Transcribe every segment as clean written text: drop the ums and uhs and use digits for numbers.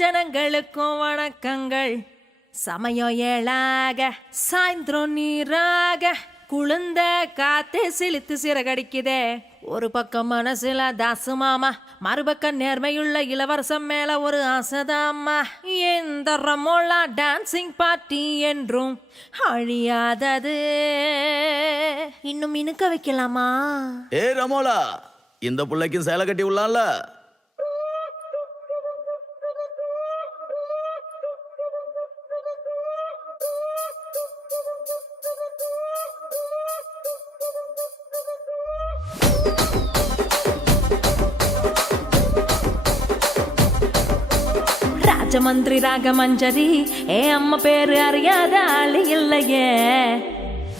ஜனங்களுக்கும் வணக்கங்கள். சமயம் ஏழாக சாயந்தரம் நீராக குளிர்ந்த காத்து சிலித்து சிறகடிக்குதே. ஒரு பக்கம் மனசுல தாசு மாமா, மறுபக்கம் நேர்மையுள்ள இளவரசம் மேல ஒரு ஆசைதாம்மா. எந்த ரமோலா டான்சிங் பார்ட்டி என்றும் அழியாதது. இன்னும் இனுக்க வைக்கலாமா? ஏ ரமோலா, இந்த பிள்ளைக்கும் சேலை கட்டி உள்ளான்ல. ராஜமந்திரி ராகமஞ்சரி, அம்மா பேரு அறியாத ஆளு இல்லையே.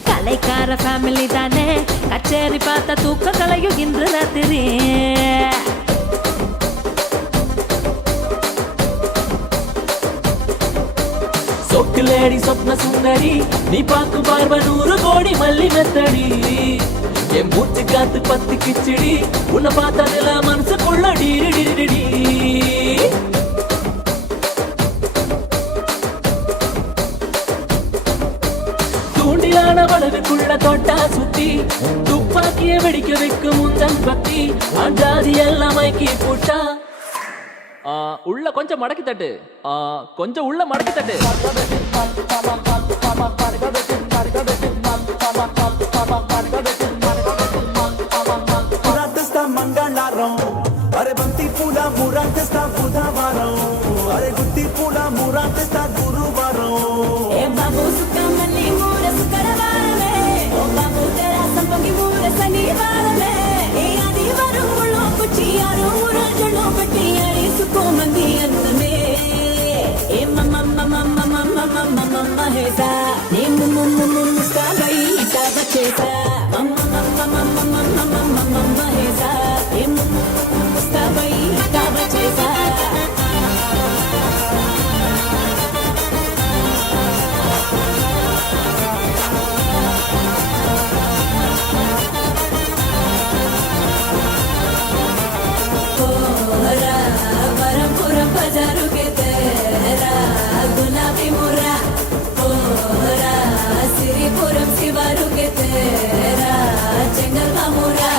கலைக்கார ஃபேமிலி தானே, கச்சேரி பார்த்த தூக்க கலையும் இன்று ராத்திரி. சொக்குலேடி சொப்ன சுந்தரி, நீ பாக்கு பார்வ 100 கோடி மல்லி மெத்தடி. என் மூச்சு காத்து பத்து கிச்சடி, உன்னை பார்த்ததுல மனசுக்குள்ள டிடி. தூண்டிலான வளவுக்குள்ள தொட்டா சுத்தி, துப்பாக்கிய வெடிக்க வைக்கும் முந்தன் பக்தி. அஞ்சாதி எல்லாம் மைக்கி போட்டா உள்ள கொஞ்சம் மடக்கி தட்டு, கொஞ்சம் உள்ள மடக்கி தட்டு. మంగళారం అరే బంతి పూల మురాటేస్తా బుధవారం, అరే గుత్తి పూల మురాటేస్తా గురువారం. ఏ బాబు సుక్కమల్లి మూర సుకరవారమే, ఓ బాబు తెరా సంపంగి మూర శనివారమే. ఏ ఆదివారం ముళ్ళో కుచ్చియారు మురాజులో పెట్టి అడిసుకో మంది అందమే. ఏ మమ్మ హేసా నీ ముస్తా బై ఇటా బచేసా. మమ్మ హేసా ఏ ముస్తా బై ఇటా బచేసా. బజారుకే తేరా గులాబీ ముర్రా, ఓరా సిరిపురం శివారుకే తేరా చెంగల్ మామూరా.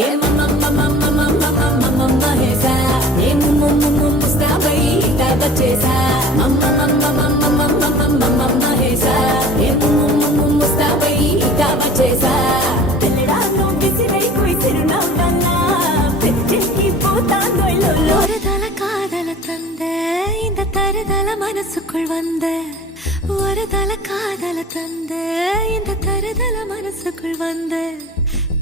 ఏ మమ్మ హేసా ఏ ముస్తా బై ఇటా బచేసా. మమ్మ హేసా ఏ ముస్తా బై ఇటా బచేసా. తెల్లడాను బిసిరై కుయిసిరునవ్వన్నా పెచ్చెక్కి போதாங்கொள்ளோ. ஒருதல காதல தந்த இந்த தருதல மனசுக்குள் வந்த, ஒருதல காதல தந்த இந்த தருதல மனசுக்குள் வந்த.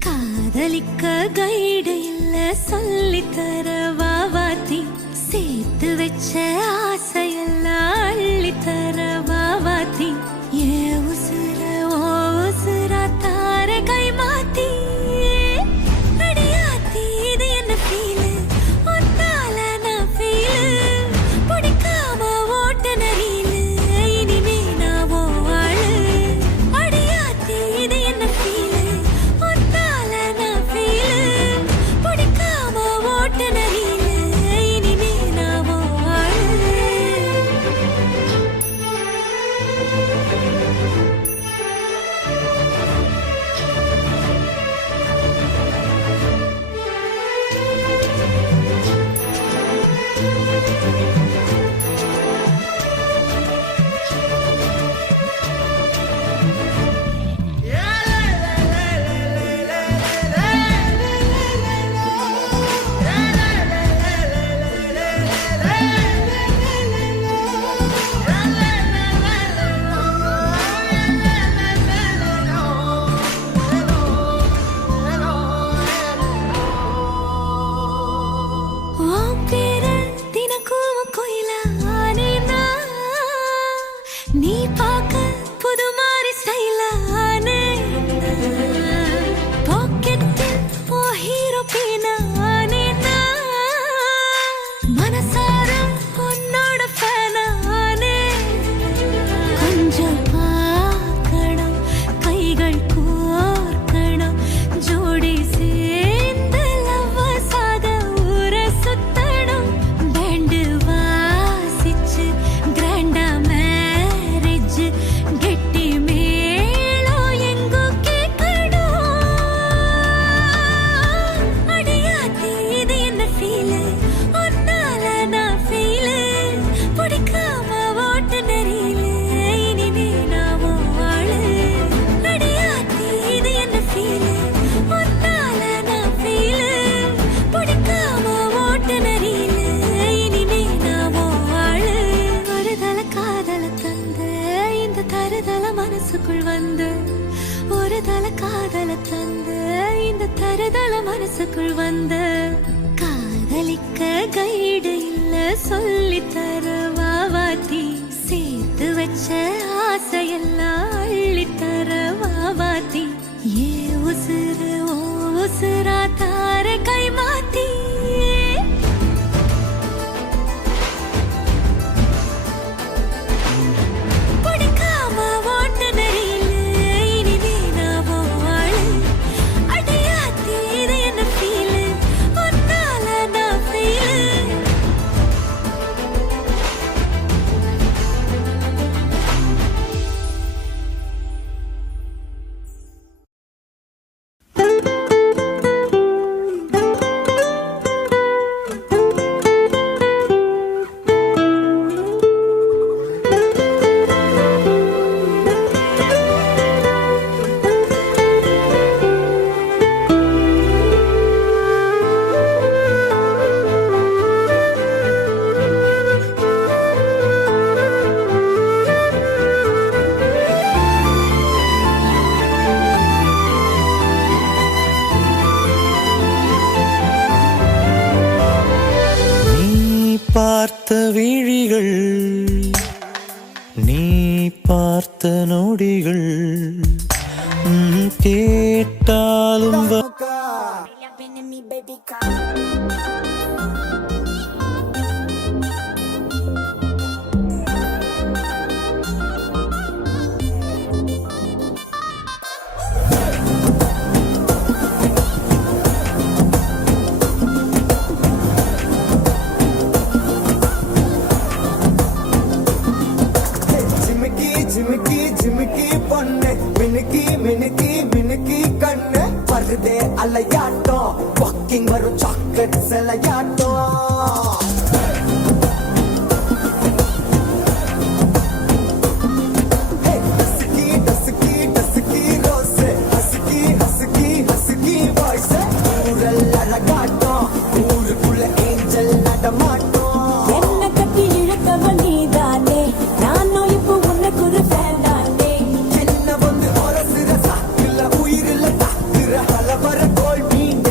காதலிக்க கைடு இல்ல சொல்லித்தர வாவாத்தி, சேர்த்து வச்ச ஆசையெல்லாம் அள்ளித்தர வாவாத்தி. ஏ உசுர ஓ உசுரா தார கை மாத்தி அடியாத்தி. இது என்ன ஃபீலு, ஒத்தால நான் ஃபீலு. பிடிக்காம ஓட்ட நரீலு, இனிமே நான் ஓ ஆளு. அடியாத்தி இது என்ன ஃபீலு, ஒத்தால நான் ஃபீலு. பிடிக்காம ஓட்ட நரீலு, இனிமே நான் ஓ ஆளு. நீ பார்க்க புது மாதிரி ஸ்டைலானே பாக்கெட்டில் ஓ ஹீரோ பீனானே மனசார உன்னோட ஃபேனானே கொஞ்சம் பார்க்கணும் கைகள் கோர்க்கணும் ஜோடி சேர்ந்து லவ்வசாக ஊர சுத்தணும் பேண்டு வாசிச்சு கிராண்டா மேரேஜ் கெட்டி மேளம் எங்கோ கேட்கணும் அடியாத்தி இது என்ன ஃபீலு உன்னால நான் ஃபீலு பிடிக்காம ஓட்டு நெறியில இனிமே நான் வாழு அடியாத்தி இது என்ன ஃபீலு உன்னால நான் ஃபீலு பிடிக்காம ஓட்டு நெறியில இனிமே நான் வாழு ஒரு தல காதல தந்த இந்த தருதல மனசுக்குள் வந்து ஒரு தல காதல தந்த இந்த தருதல மனசுக்குள் வந்து காதலிக்க கைடு இல்ல சொல்லி தர வாவாத்தி சேர்த்து வச்ச ஆசையெல்லாம் அள்ளி தர வாவாத்தி ஏ உசுறு ஓ உசுரா தார கை மாத்தி பிடிக்காம ஓட்டு நெறியில இனிமே நான் வாழு அடியாத்தி இது என்ன ஃபீலு உன்னால நான் ஃபீலு நீ பார்த்த விழிகள் நீ பார்த்த நொடிகள் கேட்டாலும் ஜிமிக்கி ஜிமிக்கி ஜிமிக்கி பொண்ணு மினுக்கி மினுக்கி மினுக்கி கண்ணு வருதே அலையாட்டம் வாக்கிங் வரும் சாக்லேட் சிலையாட்டம் dusky dusky dusky rose husky husky husky voice ஊரல் அழகாட்டம் ஊருக்குள்ள ஏஞ்சல் நடமாட்டம் என்ன கட்டி இழுத்தவன் நீதானே நானும் இப்போ உனக்கு ஒரு ஃபேன் தானே என்ன வந்து ஒரு சிற சாக்குல உயிரில தாக்குற பலவர கோல் மீன்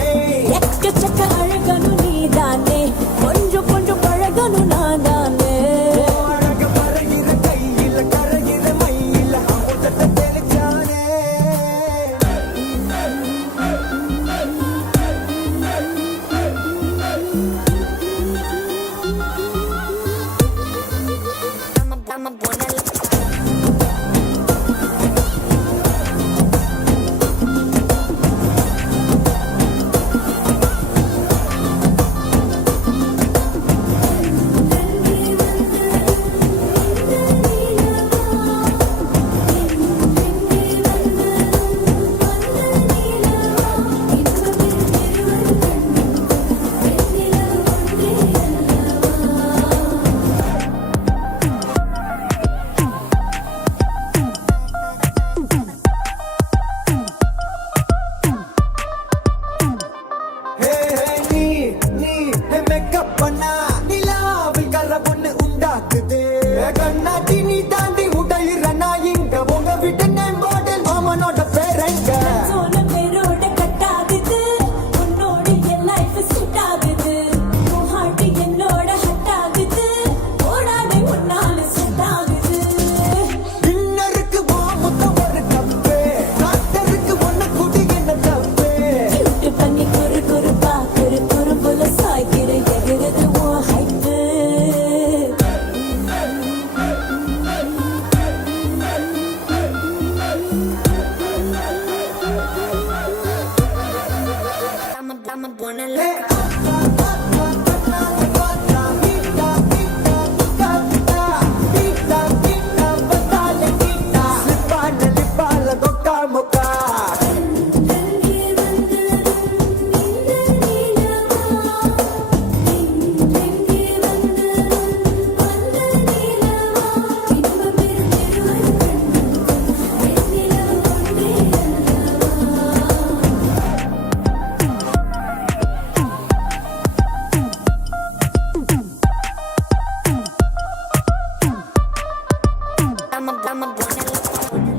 பொண்ணலம்மா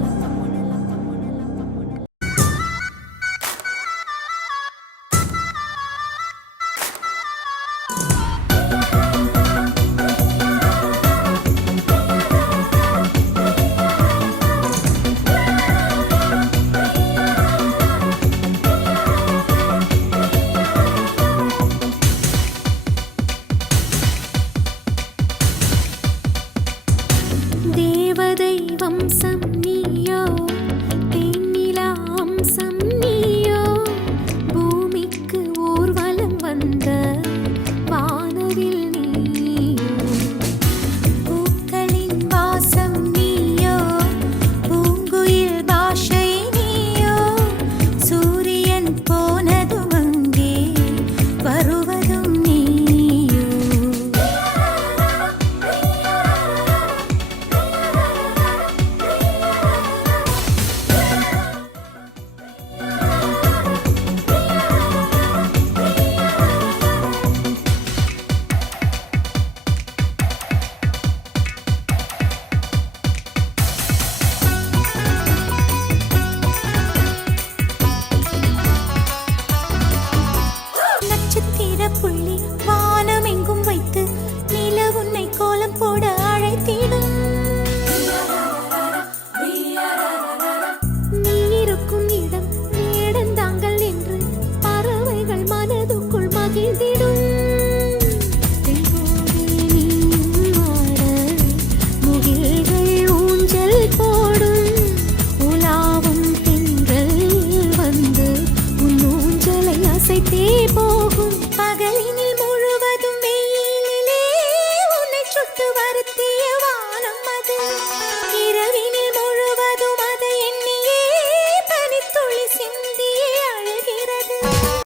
தேவதை வம்சம் நீயோ